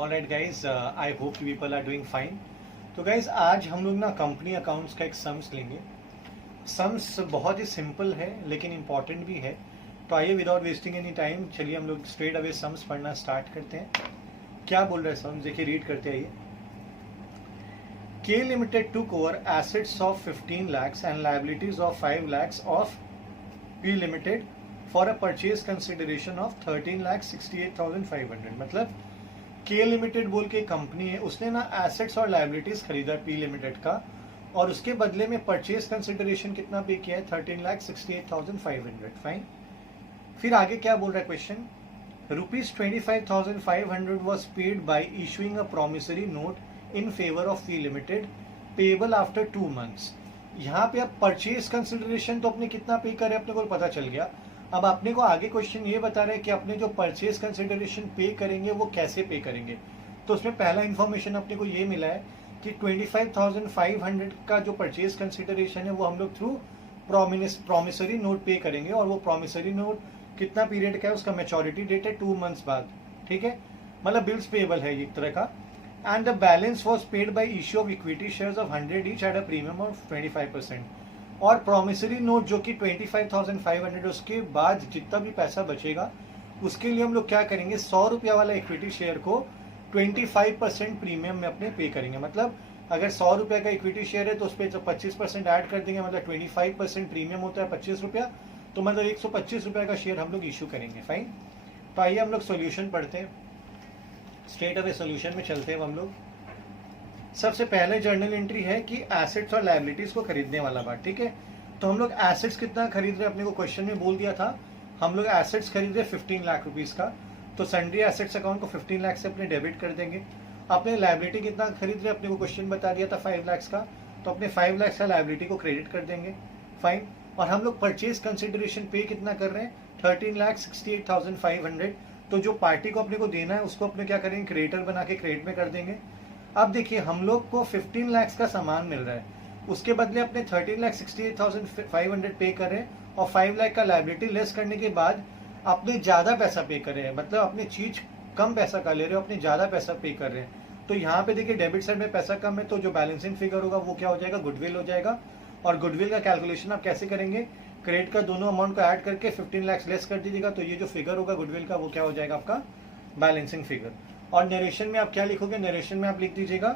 Alright guys, I hope you people are doing fine. तो guys आज हम लोग ना कंपनी अकाउंट्स का एक सम्स लेंगे। सम्स बहुत ही सिंपल है लेकिन इंपॉर्टेंट भी है। तो आइए विदाउट वेस्टिंग एनी टाइम चलिए हम लोग स्ट्रेट अवे सम्स पढ़ना स्टार्ट करते हैं। क्या बोल रहे हैं सम्स, देखिए रीड करते आइए। के limited took over assets of 15 lakhs and liabilities of 5 lakhs of P limited for a purchase consideration of 13,68,500। मतलब के लिमिटेड बोल के कंपनी है, उसने ना एसेट्स और लायबिलिटीज खरीदा पी लिमिटेड का और उसके बदले में परचेज कंसिडरेशन कितना पे किया है 13,68,500। फाइन। फिर आगे क्या बोल रहा है question, ₹25,500 was paid by issuing a promissory note in favour of P limited payable after 2 months। यहाँ पे अब परचेज कंसिडरेशन तो अपने कितना पे करे अपने को पता चल गया। अब अपने को आगे क्वेश्चन ये बता रहे हैं कि अपने जो परचेज कंसिडरेशन पे करेंगे वो कैसे पे करेंगे। तो उसमें पहला इंफॉर्मेशन अपने को ये मिला है कि 25,500 का जो परचेज कंसिडरेशन है वो हम लोग थ्रू प्रोमिसरी नोट पे करेंगे और वो प्रोमिसरी नोट कितना पीरियड का है, उसका मैच्योरिटी डेट है 2 months बाद। ठीक है, मतलब बिल्स पेबल है एक तरह का। And the balance was paid by issue of equity shares of 100 each at a premium of 25%। और प्रोमिसरी नोट जो कि 25,500 उसके बाद जितना भी पैसा बचेगा उसके लिए हम लोग क्या करेंगे, 100 रुपया वाला इक्विटी शेयर को 25% प्रीमियम में अपने पे करेंगे। मतलब अगर 100 रुपया का इक्विटी शेयर है तो उस पर 25% ऐड कर देंगे, मतलब 25% प्रीमियम होता है 25 रुपया, तो मतलब 125 रुपया का शेयर हम लोग इशू करेंगे। फाइन। तो आइए हम लोग सोल्यूशन पढ़ते हैं, स्ट्रेट अवे सोल्यूशन में चलते हैं हम लोग। सबसे पहले जर्नल एंट्री है कि एसेट्स और लायबिलिटीज को खरीदने वाला बात। ठीक है, तो हम लोग एसेट्स कितना खरीद रहे, अपने को क्वेश्चन में बोल दिया था हम लोग एसेट्स खरीद रहे 15 लाख रुपीस का, तो सन्ड्री एसेट्स अकाउंट को 15 लाख से अपने डेबिट कर देंगे। अपने लायबिलिटी कितना खरीद रहे अपने को क्वेश्चन बता दिया था 5 lakhs का, तो अपने 5 lakhs का लायबिलिटी को क्रेडिट कर देंगे। फाइन। और हम लोग परचेज कंसिडरेशन पे कितना कर रहे हैं 13,68,500, तो जो पार्टी को अपने को देना है उसको अपने क्या करेंगे, क्रेडिटर बना के क्रेडिट में कर देंगे। अब देखिए हम लोग को 15 lakhs का सामान मिल रहा है, उसके बदले अपने 13,68,500 पे कर रहे हैं और 5 लाख का लायबिलिटी लेस करने के बाद अपने ज्यादा पैसा पे कर रहे हैं। मतलब अपने चीज कम पैसा का ले रहे हो, अपने ज्यादा पैसा पे कर रहे हैं। तो यहाँ पे देखिए डेबिट साइड में पैसा कम है, तो जो बैलेंसिंग फिगर होगा वो क्या हो जाएगा, गुडविल हो जाएगा। और गुडविल का कैलकुलेशन आप कैसे करेंगे, क्रेडिट का दोनों अमाउंट को ऐड करके 15 lakhs लेस कर दीजिएगा, तो ये जो फिगर होगा गुडविल का वो क्या हो जाएगा आपका बैलेंसिंग फिगर। और नरेशन में आप क्या लिखोगे, नरेशन में आप लिख दीजिएगा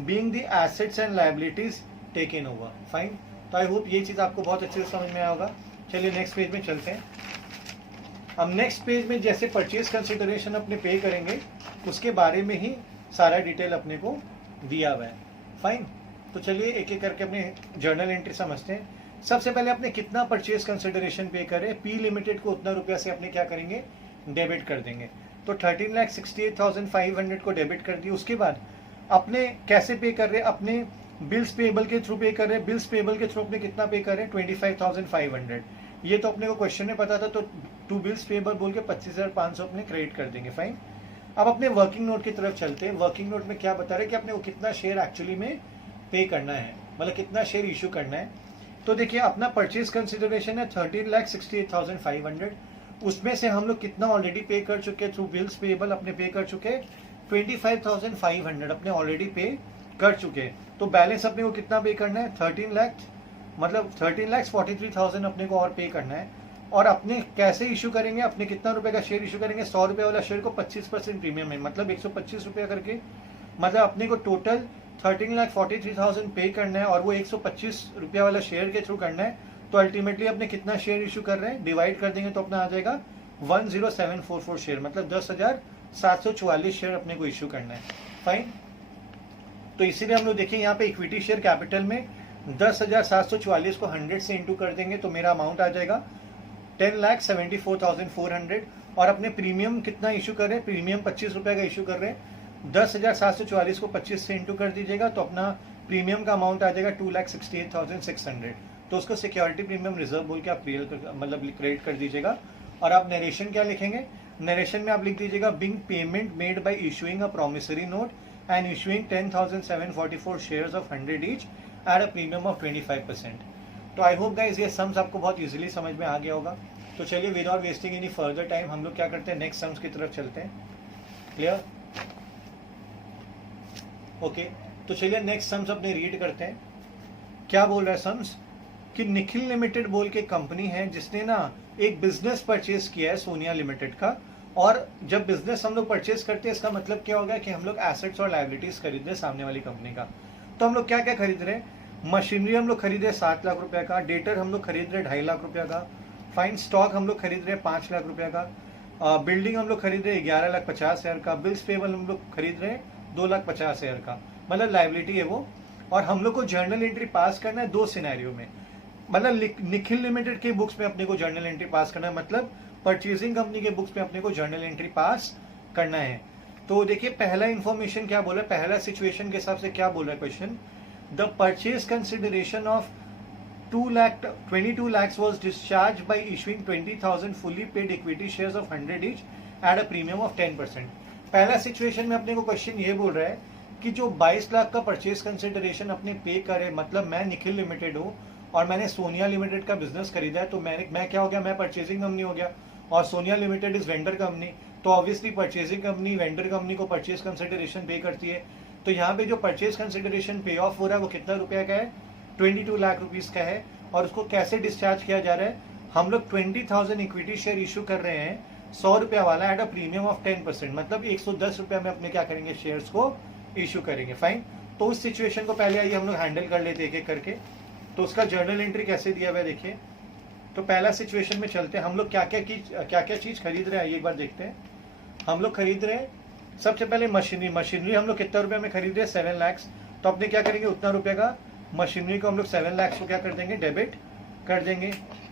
being the assets and liabilities taken over. Fine. तो आई होप ये चीज आपको बहुत अच्छे से समझ में आया होगा। चलिए नेक्स्ट पेज में चलते हैं। अब नेक्स्ट पेज में जैसे परचेज कंसिडरेशन अपने पे करेंगे उसके बारे में ही सारा डिटेल अपने को दिया हुआ है। फाइन। तो चलिए एक एक करके अपने जर्नल एंट्री समझते हैं। सबसे पहले अपने कितना परचेज कंसिडरेशन पे करें, पी लिमिटेड को उतना रुपया से अपने क्या करेंगे, डेबिट कर देंगे। तो 13,68,500 को डेबिट कर दिया। उसके बाद अपने कैसे पे कर रहे हैं, अपने बिल्स पेबल के थ्रू पे कर रहे हैं। बिल्स पेबल के थ्रू अपने कितना पे कर रहे हैं 25,500। ये तो अपने को क्वेश्चन में पता था, तो टू बिल्स पेबल बोल के 25,500 अपने क्रेडिट कर देंगे। फाइन। अब अपने वर्किंग नोट की तरफ चलते हैं। वर्किंग नोट में क्या बता रहे हैं कि अपने को कितना शेयर एक्चुअली में पे करना है, मतलब कितना शेयर इशू करना है। तो देखिए अपना परचेज कंसिडरेशन है 13,68,500, उसमें से हम लोग कितना ऑलरेडी पे कर चुके थ्रू बिल्स पेबल, अपने पे कर चुके 25,500 अपने ऑलरेडी पे कर चुके। तो बैलेंस अपने को कितना पे करना है 13 लाख, मतलब 13,43,000 अपने को और पे करना है। और अपने कैसे इशू करेंगे, अपने कितना रुपए का शेयर इशू करेंगे, 100 रुपए वाला शेयर को 25% प्रीमियम है, मतलब 125 रुपया करके, मतलब अपने को टोटल 13,43,000 पे करना है और वो 125 रुपया वाला शेयर के थ्रू करना है। तो अल्टीमेटली अपने कितना शेयर इशू कर रहे हैं, डिवाइड कर देंगे तो अपना आ जाएगा 10744 शेयर, मतलब 10,744 शेयर अपने को इशू करना है। फाइन। तो इसीलिए हम लोग देखिए यहाँ पे इक्विटी शेयर कैपिटल में 10,744 को 100 से इंटू कर देंगे तो मेरा अमाउंट आ जाएगा 10,74,400। और अपने प्रीमियम कितना इशू कर रहे हैं, प्रीमियम 25 रुपया का इशू कर रहे हैं। 10,744 को 25 से इंटू कर दीजिएगा तो अपना प्रीमियम का अमाउंट आ जाएगा 2,68,600। तो उसको सिक्योरिटी प्रीमियम रिजर्व बोल के आप मतलब क्रेडिट कर दीजिएगा। और आप नरेशन क्या लिखेंगे, नरेशन में आप लिख दीजिएगा being payment made by issuing a promissory note and issuing 10,744 shares of 100 each at a premium of 25%। तो आई होप गाइज ये सम्स आपको बहुत इजीली समझ में आ गया होगा। तो चलिए without wasting any further time हम लोग क्या करते हैं, नेक्स्ट सम्स की तरफ चलते हैं। क्लियर। ओके, तो चलिए नेक्स्ट सम्स अपने रीड करते हैं। क्या बोल रहा है सम्स कि निखिल लिमिटेड बोल के कंपनी है जिसने ना एक बिजनेस परचेज किया है सोनिया लिमिटेड का। और जब बिजनेस हम लोग परचेज करते हैं इसका मतलब क्या होगा कि हम लोग एसेट्स और लायबिलिटीज खरीद रहे हैं सामने वाली कंपनी का। तो हम लोग क्या क्या खरीद रहे हैं, मशीनरी हम लोग खरीद रहे हैं 7 लाख रुपए का, डेटर हम लोग खरीद रहे हैं 2.5 लाख रुपए का, फाइन स्टॉक हम लोग खरीद रहे हैं 5 लाख रुपए का, बिल्डिंग हम लोग खरीद रहे हैं 11,50,000 का, बिल्स पेबल हम लोग खरीद रहे हैं 2,50,000 का, मतलब लाइबिलिटी है वो। और हम लोग को जर्नल एंट्री पास करना है 2 सिनेरियो में, मतलब निखिल लिमिटेड के बुक्स में अपने को जर्नल एंट्री पास करना है, मतलब परचेजिंग कंपनी के बुक्स में अपने को जर्नल एंट्री पास करना है। तो देखिए पहला इंफॉर्मेशन क्या बोला, पहला सिचुएशन के हिसाब से क्या बोल रहा है question, the purchase consideration of 22 lakhs was discharged by issuing 20,000 fully paid equity shares of 100 each at a premium of 10%। पहला सिचुएशन में अपने को क्वेश्चन ये बोल रहा है कि जो 22 लाख का परचेज कंसिडरेशन अपने पे करे, मतलब मैं निखिल लिमिटेड हूँ और मैंने सोनिया लिमिटेड का बिजनेस खरीदा है, तो मैं क्या हो गया, मैं परचेजिंग कंपनी हो गया और Sonia limited is vendor company. तो obviously purchasing company vendor company को परचेज कंसिडरेशन पे करती है। तो यहाँ पे जो परचेज कंसिडरेशन पे ऑफ हो रहा है वो कितना रुपया का है, 22 लाख रुपीज का है। और उसको कैसे डिस्चार्ज किया जा रहा है, हम लोग 20,000 इक्विटी शेयर इशू कर रहे हैं 100 रुपया वाला एट अ प्रीमियम ऑफ 10%, मतलब 110 रुपया में अपने क्या करेंगे, शेयर्स को इशू करेंगे। फाइन, तो उस सिचुएशन को पहले आइए हम लोग हैंडल कर लेते एक एक करके। तो उसका जर्नल एंट्री कैसे दिया हुआ है देखिए। तो पहला सिचुएशन में चलते हैं, हम लोग क्या क्या चीज खरीद रहे हैं एक बार देखते हैं। हम लोग खरीद रहे हैं सबसे पहले मशीनरी हम लोग कितना रुपया में खरीद रहे हैं, 7 लाख। तो अपने क्या करेंगे, उतना रुपये का मशीनरी को हम लोग 7 लाख को क्या कर देंगे, डेबिट कर देंगे।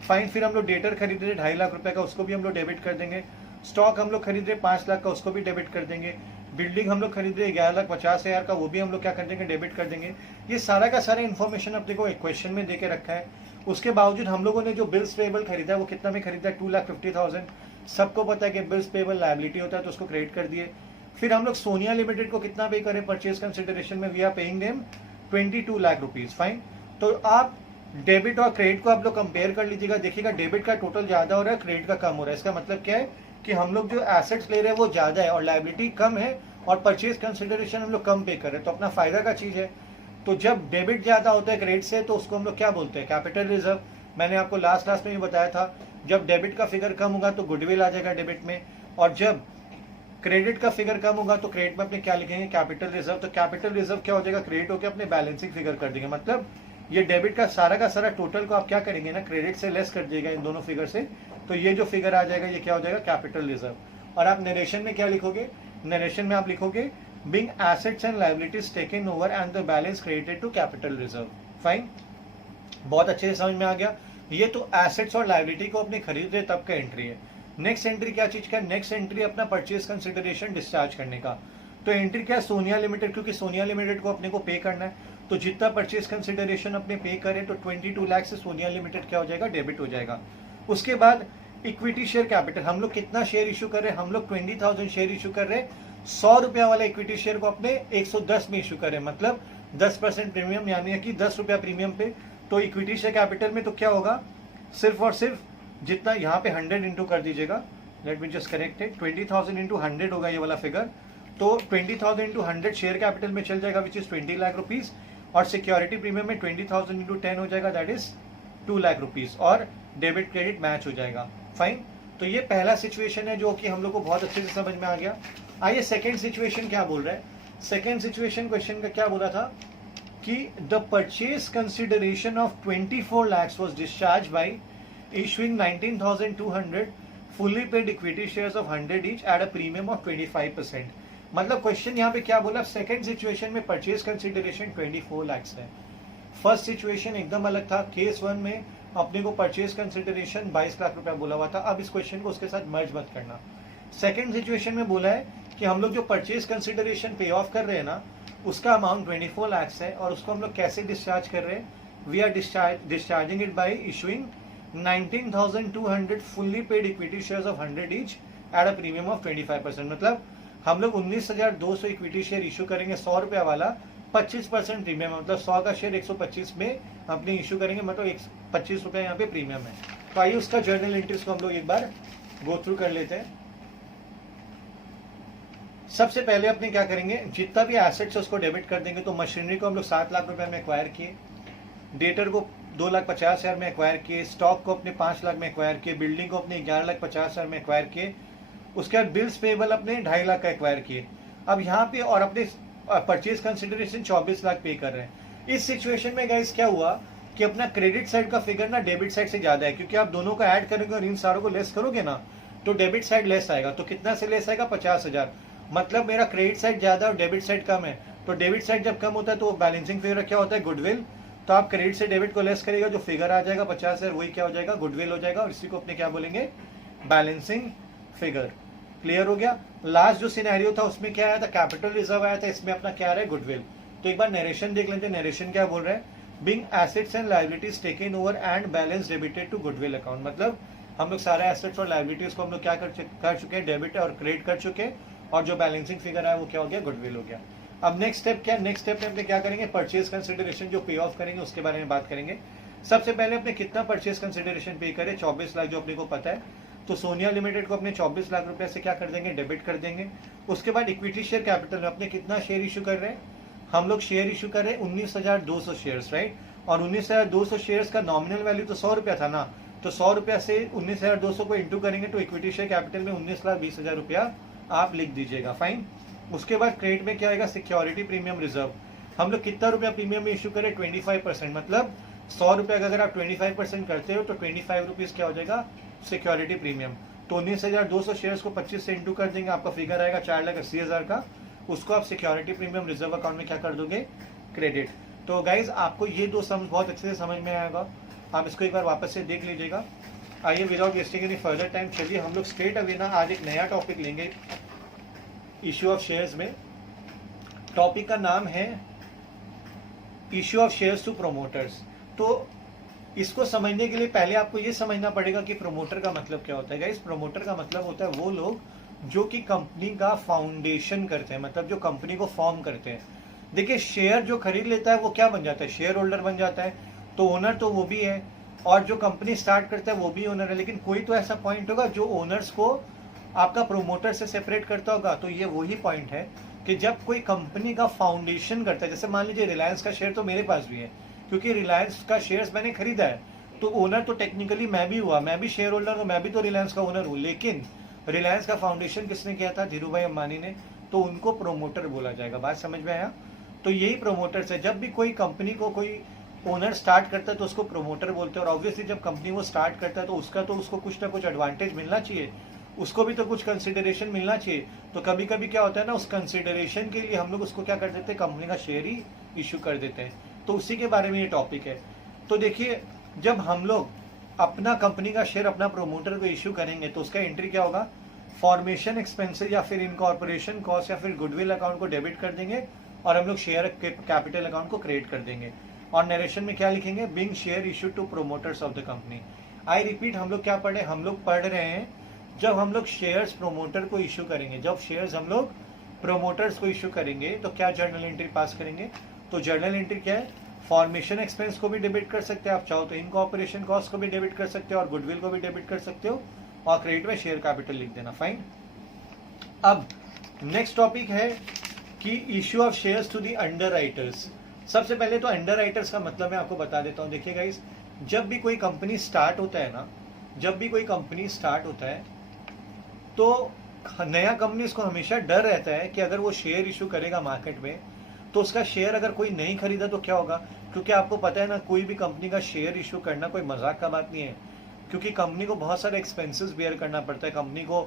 फाइन, फिर हम लोग डेटर खरीद रहे 2.5 लाख रुपए का, उसको भी हम लोग डेबिट कर देंगे। स्टॉक हम लोग खरीद रहे 5 लाख का, उसको भी डेबिट कर देंगे। बिल्डिंग हम लोग खरीद रहे 11,50,000 का, वो भी हम लोग क्या कर देंगे, डेबिट कर देंगे। ये सारा का सारा इन्फॉर्मेशन अपने को एक क्वेश्चन में देके रखा है। उसके बावजूद हम लोगों ने जो बिल्स पेबल खरीदा है वो कितना में खरीदा है, 2,50,000। सबको पता है कि बिल्स पेबल लायबिलिटी होता है तो उसको क्रेडिट कर दिए। फिर हम लोग सोनिया लिमिटेड को कितना पे करें परचेज कंसिडरेशन में, we are paying them 22 lakh rupees. Fine, तो आप डेबिट और क्रेडिट को आप लोग कंपेयर कर लीजिएगा, देखिएगा डेबिट का टोटल ज्यादा हो रहा है, क्रेडिट का कम हो रहा है। इसका मतलब क्या है कि हम लोग जो एसेट्स ले रहे हैं वो ज्यादा है और लायबिलिटी कम है और परचेज कंसिडरेशन हम लोग कम पे कर रहे हैं, तो अपना फायदा का चीज है। तो जब डेबिट ज्यादा होता है क्रेडिट से तो उसको हम लोग क्या बोलते हैं, कैपिटल रिजर्व। मैंने आपको लास्ट क्लास में भी बताया था, जब डेबिट का फिगर कम होगा तो गुडविल आ जाएगा डेबिट में, और जब क्रेडिट का फिगर कम होगा तो क्रेडिट में अपने क्या लिखेंगे, कैपिटल रिजर्व। तो कैपिटल रिजर्व क्या हो जाएगा, क्रेडिट होकर अपने बैलेंसिंग फिगर कर देंगे। मतलब ये डेबिट का सारा टोटल को आप क्या करेंगे ना, क्रेडिट से लेस कर दिएगा इन दोनों फिगर से, तो ये जो फिगर आ जाएगा ये क्या हो जाएगा, कैपिटल रिजर्व। और आप नरेशन में क्या लिखोगे, नरेशन में आप लिखोगे being assets and liabilities taken over and the balance credited to capital reserve। Fine, बहुत अच्छे से समझ में आ गया। ये तो एसेट्स और लायबिलिटी को अपने खरीद रहे तब का एंट्री है। नेक्स्ट एंट्री क्या चीज का, नेक्स्ट एंट्री अपना परचेज कंसिडरेशन डिस्चार्ज करने का। तो एंट्री क्या है, सोनिया लिमिटेड, क्योंकि सोनिया लिमिटेड को अपने को पे करना है, तो जितना परचेज कंसिडरेशन अपने पे करें तो 22 लाख से सोनिया लिमिटेड क्या हो जाएगा, डेबिट हो जाएगा। उसके बाद इक्विटी शेयर कैपिटल, हम लोग कितना शेयर इशू कर रहे हैं, हम लोग 20,000 शेयर इशू कर रहे हैं। 100 रुपया वाला इक्विटी शेयर को अपने 110 में इशू करें, मतलब 10% प्रीमियम, यानी कि 10 रुपया प्रीमियम पे। तो इक्विटी शेयर कैपिटल में तो क्या होगा, सिर्फ और सिर्फ जितना यहाँ पे 100 इंटू कर दीजिएगा, let me just correct it, 20,000 into 100 होगा ये वाला फिगर। तो 20,000 इंटू 100 शेयर कैपिटल में चल जाएगा, विच इज 20 लाख रुपीज, और सिक्योरिटी प्रीमियम में 20,000 इंटू 10 हो जाएगा, दैट इज 2 लाख रुपीज, और डेबिट क्रेडिट मैच हो जाएगा। फाइन, तो ये पहला सिचुएशन है जो कि हम लोग को बहुत अच्छे से समझ में आ गया। आइए सेकेंड सिचुएशन क्या बोल रहा है। सेकेंड सिचुएशन क्वेश्चन का क्या बोला था कि the purchase consideration of 24 lakhs was discharged by issuing 19,200 fully paid equity shares of 100 each at a premium of 25%। मतलब क्वेश्चन यहाँ पे क्या बोला, सेकेंड सिचुएशन में परचेज कंसिडरेशन 24 lakhs है। फर्स्ट सिचुएशन एकदम अलग था, केस 1 में अपने को परचेज कंसिडरेशन 22 लाख रुपया बोला हुआ था। अब इस क्वेश्चन को उसके साथ मर्ज मत करना। सेकेंड सिचुएशन में बोला है कि हम लोग जो परचेज कंसिडरेशन पे ऑफ कर रहे हैं ना, उसका अमाउंट 24 लाख है, और उसको हम लोग कैसे डिस्चार्ज कर रहे हैं, we are discharging it by issuing 19,200 fully paid equity shares of 100 each at a premium of 25%। मतलब हम लोग 19,200 इक्विटी शेयर इशू करेंगे 100 रुपया वाला, 25% प्रीमियम, मतलब 100 का शेयर 125 में अपने इशू करेंगे, मतलब 25 रुपया यहाँ पे प्रीमियम है। तो आइए उसका जर्नल एंट्रीज को हम लोग एक बार गो थ्रू कर लेते हैं। सबसे पहले अपने क्या करेंगे, जितना भी एसेट्स है उसको डेबिट कर देंगे। तो मशीनरी को हम लोग 7 लाख रुपए में एक्वायर किए, डेटर को 2,50,000 में एक्वायर किए, स्टॉक को अपने 5 लाख में एक्वायर किए, बिल्डिंग को अपने 11,50,000 में एक्वायर किए, उसके बाद बिल्स पेबल अपने 2.5 लाख का एक्वायर किए। अब यहाँ पे और अपने परचेज कंसिडरेशन 24 लाख पे कर रहे हैं। इस सिचुएशन में गाइस क्या हुआ कि अपना क्रेडिट साइड का फिगर ना डेबिट साइड से ज्यादा है, क्योंकि आप दोनों को ऐड करोगे और इन सारों को लेस करोगे ना, तो डेबिट साइड लेस आएगा। तो कितना से लेस आएगा, 50,000। मतलब मेरा क्रेडिट साइड ज्यादा और डेबिट साइड कम है। तो डेबिट साइड जब कम होता है तो बैलेंसिंग फिगर क्या होता है, गुडविल। तो आप क्रेडिट से डेबिट को लेस करेगा, जो फिगर आ जाएगा 50,000, वही क्या हो जाएगा, गुडविल हो जाएगा। और इसी को अपने क्या बोलेंगे, बैलेंसिंग फिगर। क्लियर हो गया। लास्ट जो सिनेरियो था उसमें क्या आया था, कैपिटल रिजर्व आया था, इसमें अपना क्या आ रहा है, गुडविल। तो एक बार नरेशन देख लेते हैं, नरेशन क्या बोल रहा है, being assets and liabilities taken over and balance debited to goodwill account. मतलब हम लोग सारे एसेट्स और लायबिलिटीज को हम लोग क्या कर चुके हैं, डेबिट और क्रेडिट कर चुके हैं, और जो बैलेंसिंग फिगर है वो क्या हो गया, गुडविल हो गया। अब नेक्स्ट स्टेप क्या, नेक्स्ट स्टेप में अपने क्या करेंगे, परचेज कंसिडरेशन जो पे ऑफ करेंगे उसके बारे में बात करेंगे। सबसे पहले अपने कितना परचेज कंसिडरेशन पे करें, 24 लाख जो अपने को पता है। तो सोनिया लिमिटेड को अपने 24 लाख रुपए से क्या कर देंगे, डेबिट कर देंगे। उसके बाद इक्विटी शेयर कैपिटल में अपने कितना शेयर इशू कर रहे हैं, हम लोग शेयर इशू कर रहे हैं 19,200 शेयर, राइट। और 19,200 शेयर का नॉमिनल वैल्यू तो 100 रुपया था ना, तो 100 रुपया से 19,200 को इंटू करेंगे तो इक्विटी शेयर कैपिटल में 19,20,000 रुपया आप लिख दीजिएगा, फाइन। उसके बाद क्रेडिट में क्या आएगा, सिक्योरिटी प्रीमियम रिजर्व। हम लोग कितना रुपया प्रीमियम में इशू करें, 25%। मतलब 100 रुपया का अगर आप 25% करते हो तो 25 रुपीज क्या हो जाएगा, सिक्योरिटी प्रीमियम। तो 19,200 शेयर्स को 25 से इंटू कर देंगे, आपका फिगर आएगा 4,80,000 का। उसको आप सिक्योरिटी प्रीमियम रिजर्व अकाउंट में क्या कर दोगे, क्रेडिट। तो गाइज आपको ये दो सम्स बहुत अच्छे से समझ में आएगा, आप इसको एक बार वापस से देख लीजिएगा। आइए without wasting any further time चलिए हम लोग स्ट्रेट अवे ना आज एक नया टॉपिक लेंगे इश्यू ऑफ शेयर्स में। टॉपिक का नाम है issue of shares to promoters. तो इसको समझने के लिए पहले आपको ये समझना पड़ेगा कि प्रोमोटर का मतलब क्या होता है। गाइस प्रोमोटर का मतलब होता है वो लोग जो कि कंपनी का फाउंडेशन करते हैं, मतलब जो कंपनी को फॉर्म करते हैं। देखिए शेयर जो खरीद लेता है वो क्या बन जाता है, शेयर होल्डर बन जाता है। तो ओनर तो वो भी है, और जो कंपनी स्टार्ट करता है वो भी ओनर है। लेकिन कोई तो ऐसा पॉइंट होगा जो ओनर्स को आपका प्रोमोटर से सेपरेट करता होगा। तो ये वही पॉइंट है कि जब कोई कंपनी का फाउंडेशन करता है, जैसे मान लीजिए रिलायंस का शेयर तो मेरे पास भी है, क्योंकि रिलायंस का शेयर्स मैंने खरीदा है। तो ओनर तो टेक्निकली मैं भी हुआ, मैं भी शेयर होल्डर हूँ, मैं भी तो रिलायंस का ओनर हूँ। लेकिन रिलायंस का फाउंडेशन किसने किया था, धीरू भाई अंबानी ने। तो उनको प्रोमोटर बोला जाएगा। बात समझ में आया। तो यही प्रोमोटर्स है। जब भी कोई कंपनी को कोई ओनर स्टार्ट करता है तो उसको प्रोमोटर बोलते हैं। और ऑब्वियसली जब कंपनी वो स्टार्ट करता है तो उसको कुछ ना कुछ एडवांटेज मिलना चाहिए, उसको भी तो कुछ कंसिडरेशन मिलना चाहिए। तो कभी कभी क्या होता है ना, उस कंसिडरेशन के लिए हम लोग उसको क्या कर देते हैं, कंपनी का शेयर ही इशू कर देते हैं। तो उसी के बारे में ये टॉपिक है। तो देखिए जब हम लोग अपना कंपनी का शेयर अपना प्रोमोटर को इशू करेंगे तो उसका एंट्री क्या होगा, फॉर्मेशन एक्सपेंसेस या फिर इनकॉर्पोरेशन कॉस्ट या फिर गुडविल अकाउंट को डेबिट कर देंगे, और हम लोग शेयर कैपिटल अकाउंट को क्रेडिट कर देंगे। और नरेशन में क्या लिखेंगे, being share issue to promoters of the company. I repeat, हम लोग क्या पढ़े, हम लोग पढ़ रहे हैं जब हम लोग शेयर्स प्रोमोटर को इशू करेंगे, जब शेयर्स हम लोग प्रोमोटर्स को इशू करेंगे तो क्या जर्नल एंट्री पास करेंगे। तो जर्नल एंट्री क्या है, फॉर्मेशन एक्सपेंस को भी डेबिट कर सकते हैं आप चाहो तो, इनकॉर्पोरेशन कॉस्ट को भी डेबिट कर सकते हो, और गुडविल को भी डेबिट कर सकते हो, और क्रेडिट में शेयर कैपिटल लिख देना, फाइन। अब नेक्स्ट टॉपिक है कि issue of shares to the underwriters. सबसे पहले तो अंडरराइटर्स का मतलब मैं आपको बता देता हूं। देखिए गाइस, जब भी कोई कंपनी स्टार्ट होता है ना, जब भी कोई कंपनी स्टार्ट होता है तो नया कंपनी को हमेशा डर रहता है कि अगर वो शेयर इशू करेगा मार्केट में तो उसका शेयर अगर कोई नहीं खरीदा तो क्या होगा। क्योंकि आपको पता है ना, कोई भी कंपनी का शेयर इशू करना कोई मजाक का बात नहीं है, क्योंकि कंपनी को बहुत सारे एक्सपेंसेस बेयर करना पड़ता है। कंपनी को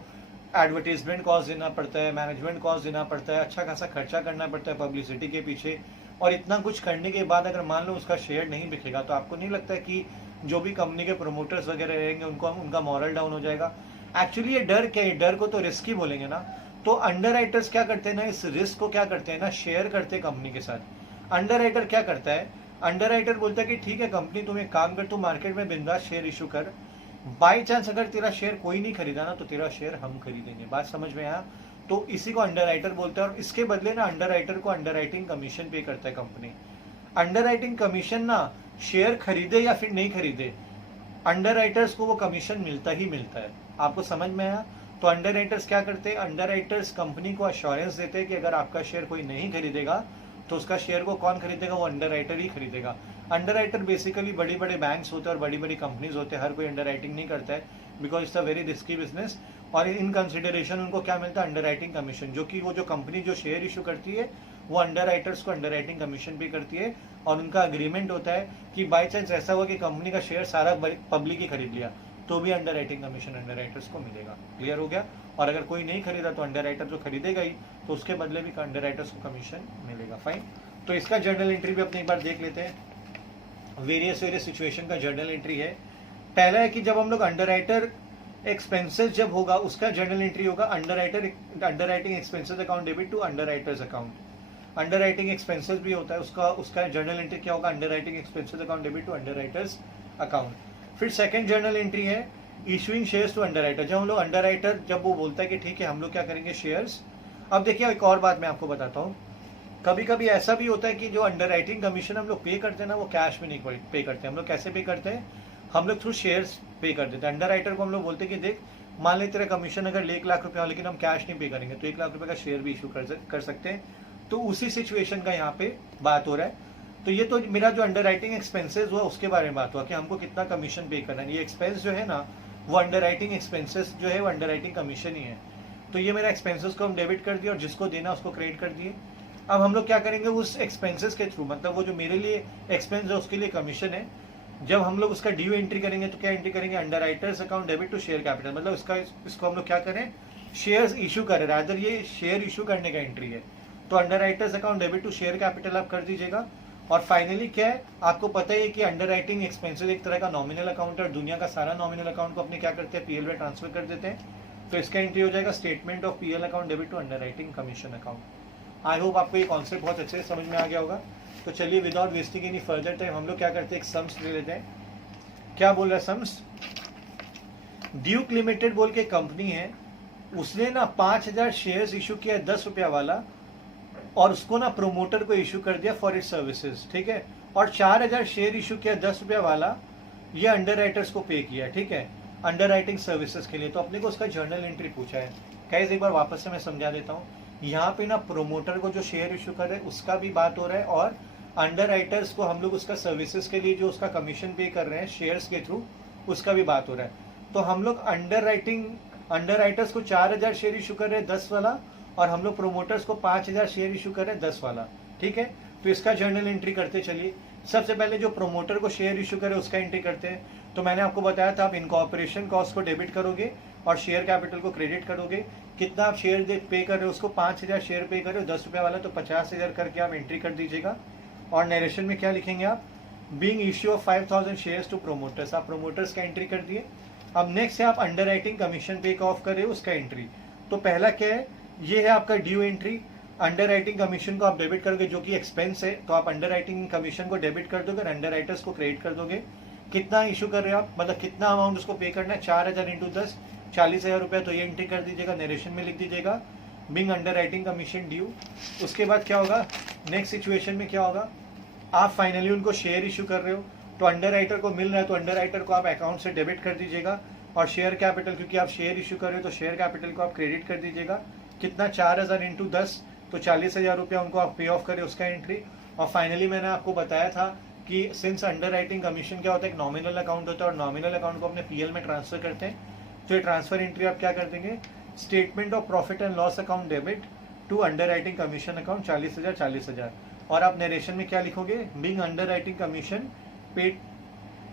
एडवर्टीजमेंट कॉस्ट देना पड़ता है, मैनेजमेंट कॉस्ट देना पड़ता है, अच्छा खासा खर्चा करना पड़ता है पब्लिसिटी के पीछे। और इतना कुछ करने के बाद अगर मान लो उसका शेयर नहीं बिकेगा तो आपको नहीं लगता है कि जो भी कंपनी के प्रोमोटर्स वगैरह रहेंगे उनका मॉरल डाउन हो जाएगा। एक्चुअली ये डर क्या है, डर को तो रिस्क ही बोलेंगे ना। तो अंडरराइटर्स क्या करते हैं ना, इस रिस्क को क्या करते हैं ना, शेयर करते हैं कंपनी के साथ। अंडरराइटर क्या करता है, अंडरराइटर बोलता है कि ठीक है कंपनी तुम एक काम कर, तू मार्केट में बिंदास शेयर इशू कर, बाई चांस अगर तेरा शेयर कोई नहीं खरीदा ना तो तेरा शेयर हम खरीदेंगे। बात समझ में आया। तो इसी को अंडरराइटर बोलते हैं। और इसके बदले ना अंडरराइटर को अंडरराइटिंग कमीशन पे करता है कंपनी। अंडरराइटिंग कमीशन ना, शेयर खरीदे या फिर नहीं खरीदे, अंडरराइटर्स को वो कमीशन मिलता ही मिलता है। आपको समझ में आया। तो अंडर राइटर्स क्या करते हैं, अंडर राइटर्स कंपनी को अश्योरेंस देते हैं कि अगर आपका शेयर कोई नहीं खरीदेगा तो उसका शेयर को कौन खरीदेगा, वो अंडर राइटर ही खरीदेगा। अंडर राइटर बेसिकली बड़ी बड़े बैंक्स होते हैं और बड़ी बड़ी कंपनीज होते हैं, हर कोई अंडर राइटिंग नहीं करता है because it's a very risky business. और इन कंसिडरेशन उनको क्या मिलता है, अंडर राइटिंग कमीशन, जो कि वो जो कंपनी जो शेयर इशू करती है वो अंडर राइटर्स को अंडर राइटिंग कमीशन पे करती है। और उनका अग्रीमेंट होता है कि बाई चांस ऐसा हुआ कि कंपनी का शेयर सारा पब्लिक ही खरीद लिया तो भी under writing commission under writers को मिलेगा। क्लियर हो गया। और अगर कोई नहीं खरीदा तो अंडर राइटर जो खरीदेगा ही, तो उसके बदले भी अंडर राइटर्स को कमीशन मिलेगा। फाइन। तो इसका जर्नल एंट्री भी अपने एक बार देख लेते हैं। वेरियस सिचुएशन का जर्नल एंट्री है। पहला है कि जब हम लोग अंडर राइटर एक्सपेंसेस जब होगा उसका जर्नल एंट्री होगा underwriting expenses account debit to underwriters account. Underwriting expenses भी होता है, उसका जर्नल एंट्री क्या होगा, underwriting expenses account debit to underwriters account. फिर सेकंड जर्नल एंट्री है issuing shares to underwriter. जब हम लोग अंडर राइटर जब वो बोलता है कि ठीक है हम लोग क्या करेंगे शेयर्स। अब देखिए एक और बात मैं आपको बताता हूँ, कभी कभी ऐसा भी होता है कि जो अंडर राइटिंग कमीशन हम लोग पे करते हैं ना वो कैश में नहीं पे करते, हम लोग कैसे पे करते हैं, हम लोग थ्रू शेयर्स पे कर देते हैं। अंडर राइटर को हम लोग बोलते हैं कि देख मान ले तेरा कमीशन अगर 1 लाख रुपया हो लेकिन हम कैश नहीं पे करेंगे तो 1 लाख रुपए का शेयर भी इशू कर सकते हैं। तो उसी सिचुएशन का यहाँ पे बात हो रहा है। तो ये तो मेरा जो अंडर राइटिंग एक्सपेंसेस हुआ उसके बारे में बात हुआ कि हमको कितना कमीशन पे करना है। ये एक्सपेंस जो है ना वो अंडर राइटिंग एक्सपेंसेस जो है वो अंडर राइटिंग कमीशन ही है। तो ये मेरा एक्सपेंसेस को हम डेबिट कर दिए और जिसको देना उसको क्रेडिट कर दिए। अब हम लोग क्या करेंगे उस एक्सपेंसेस के थ्रू, मतलब वो जो मेरे लिए एक्सपेंस है उसके लिए कमीशन है, जब हम लोग उसका ड्यू एंट्री करेंगे तो क्या एंट्री करेंगे, underwriters account debit to share capital. मतलब इसको हम लोग क्या करें, शेयर्स इशू करें, रादर ये शेयर इशू करने का एंट्री है। तो underwriters account debit to share capital आप कर दीजिएगा। और फाइनली क्या है, आपको पता है कि अंडर राइटिंग एक्सपेंसेस एक तरह का नॉमिनल अकाउंट है और दुनिया का सारा नॉमिनल अकाउंट को अपने क्या करते हैं, पीएल में ट्रांसफर कर देते हैं। तो इसका एंट्री हो जाएगा statement of PL account debit to underwriting commission account. I hope आपको ये कॉन्सेप्ट बहुत अच्छे से समझ में आ गया होगा। तो चलिए without wasting any further time हम लोग क्या करते हैं, एक सम्स ले लेते हैं। क्या बोल रहा है सम्स, ड्यूक लिमिटेड बोल के कंपनी है, उसने ना 5000 शेयर्स इशू किया 10 रुपया वाला और उसको ना प्रोमोटर को इशू कर दिया फॉर इट सर्विसेज, ठीक है। और 4000 शेयर इशू किया 10 रुपया वाला, ये अंडर राइटर्स को पे किया, ठीक है, अंडर राइटिंग सर्विसेज के लिए। तो अपने को उसका जर्नल एंट्री पूछा है। गाइस एक बार वापस से मैं समझा देता हूँ। यहाँ पे ना प्रोमोटर को जो शेयर इशू कर रहे हैं उसका भी बात हो रहा है और अंडर राइटर्स को हम लोग उसका सर्विसेज के लिए जो उसका कमीशन पे कर रहे हैं शेयर्स के थ्रू उसका भी बात हो रहा है। तो हम लोग अंडर राइटर्स को 4000 शेयर इशू कर रहे हैं 10 वाला और हम लोग प्रोमोटर्स को 5000 शेयर इशू कर रहे हैं 10 वाला, ठीक है। तो इसका जर्नल एंट्री करते चलिए। सबसे पहले जो प्रोमोटर को शेयर इशू करे उसका एंट्री करते हैं। तो मैंने आपको बताया था आप इनकॉर्पोरेशन कॉस्ट को डेबिट करोगे और शेयर कैपिटल को क्रेडिट करोगे। कितना आप शेयर पे कर रहे हो, उसको 5000 शेयर पे कर रहे हो 10 रुपये वाला, तो 50,000 करके आप एंट्री कर दीजिएगा। और नरेशन में क्या लिखेंगे आप, being issue of 5000 shares to promoters, आप प्रोमोटर्स का एंट्री कर दिए। अब नेक्स्ट है आप underwriting commission pay off कर रहे हो उसका एंट्री। तो पहला क्या है, ये है आपका due entry. Under writing commission को आप डेबिट करोगे जो कि एक्सपेंस है, तो आप अंडर राइटिंग कमीशन को डेबिट कर दोगे, अंडर राइटर्स को क्रेडिट कर दोगे। कितना इशू कर रहे हो आप, मतलब कितना अमाउंट उसको पे करना है, 4000 इंटू 10 40,000 रुपया, तो ये एंट्री कर दीजिएगा, नरेशन में लिख दीजिएगा being underwriting commission due. उसके बाद क्या होगा, नेक्स्ट सिचुएशन में क्या होगा, आप फाइनली उनको शेयर इशू कर रहे हो तो अंडर राइटर को मिल रहा है, तो अंडर राइटर को आप अकाउंट से डेबिट कर दीजिएगा। और शेयर कैपिटल, क्योंकि आप शेयर इशू कर रहे हो तो शेयर कैपिटल को आप क्रेडिट कर दीजिएगा। कितना, 4000 इंटू 10 तो 40,000 रुपया उनको आप पे ऑफ करें उसका एंट्री। और फाइनली मैंने आपको बताया था कि सिंस अंडर राइटिंग कमीशन क्या होता है, एक नॉमिनल अकाउंट होता है और नॉमिनल अकाउंट को अपने पीएल में ट्रांसफर करते हैं। तो ये ट्रांसफर एंट्री आप क्या कर देंगे, statement of profit and loss account debit to underwriting commission account 40,000। और आप नरेशन में क्या लिखोगे, being underwriting commission paid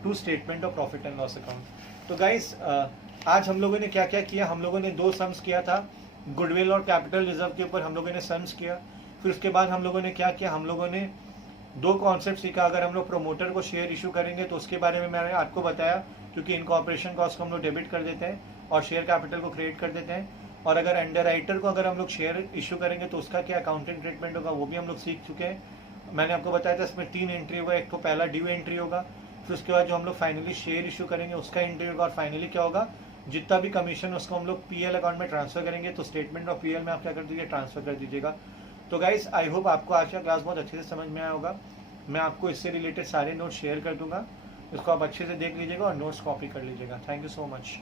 to statement of profit and loss account. तो गाइस आज हम लोगों ने क्या क्या किया, हम लोगों ने 2 सम्स किया था, गुडविल और कैपिटल रिजर्व के ऊपर हम लोगों ने सम्स किया। फिर उसके बाद हम लोगों ने क्या किया, हम लोगों ने 2 कॉन्सेप्ट सीखा। अगर हम लोग प्रोमोटर को शेयर इशू करेंगे तो उसके बारे में मैंने आपको बताया, क्योंकि इनकॉर्पोरेशन कॉस्ट को हम लोग डेबिट कर देते हैं और शेयर कैपिटल को क्रेडिट कर देते हैं। और अगर अंडर राइटर को अगर हम लोग शेयर इशू करेंगे तो उसका क्या अकाउंटिंग ट्रीटमेंट होगा वो भी हम लोग सीख चुके हैं। मैंने आपको बताया था इसमें 3 एंट्री होगा, एक तो पहला ड्यू एंट्री होगा, फिर उसके बाद जो हम लोग फाइनली शेयर इशू करेंगे उसका एंट्री होगा, और फाइनली क्या होगा, जितना भी कमीशन उसको हम लोग पीएल अकाउंट में ट्रांसफर करेंगे। तो स्टेटमेंट ऑफ पीएल में आप क्या कर दीजिए, ट्रांसफर कर दीजिएगा। तो गाइस आई होप आपको आज का क्लास बहुत अच्छे से समझ में आया होगा। मैं आपको इससे रिलेटेड सारे नोट्स शेयर कर दूंगा, इसको आप अच्छे से देख लीजिएगा और नोट्स कॉपी कर लीजिएगा। Thank you so much.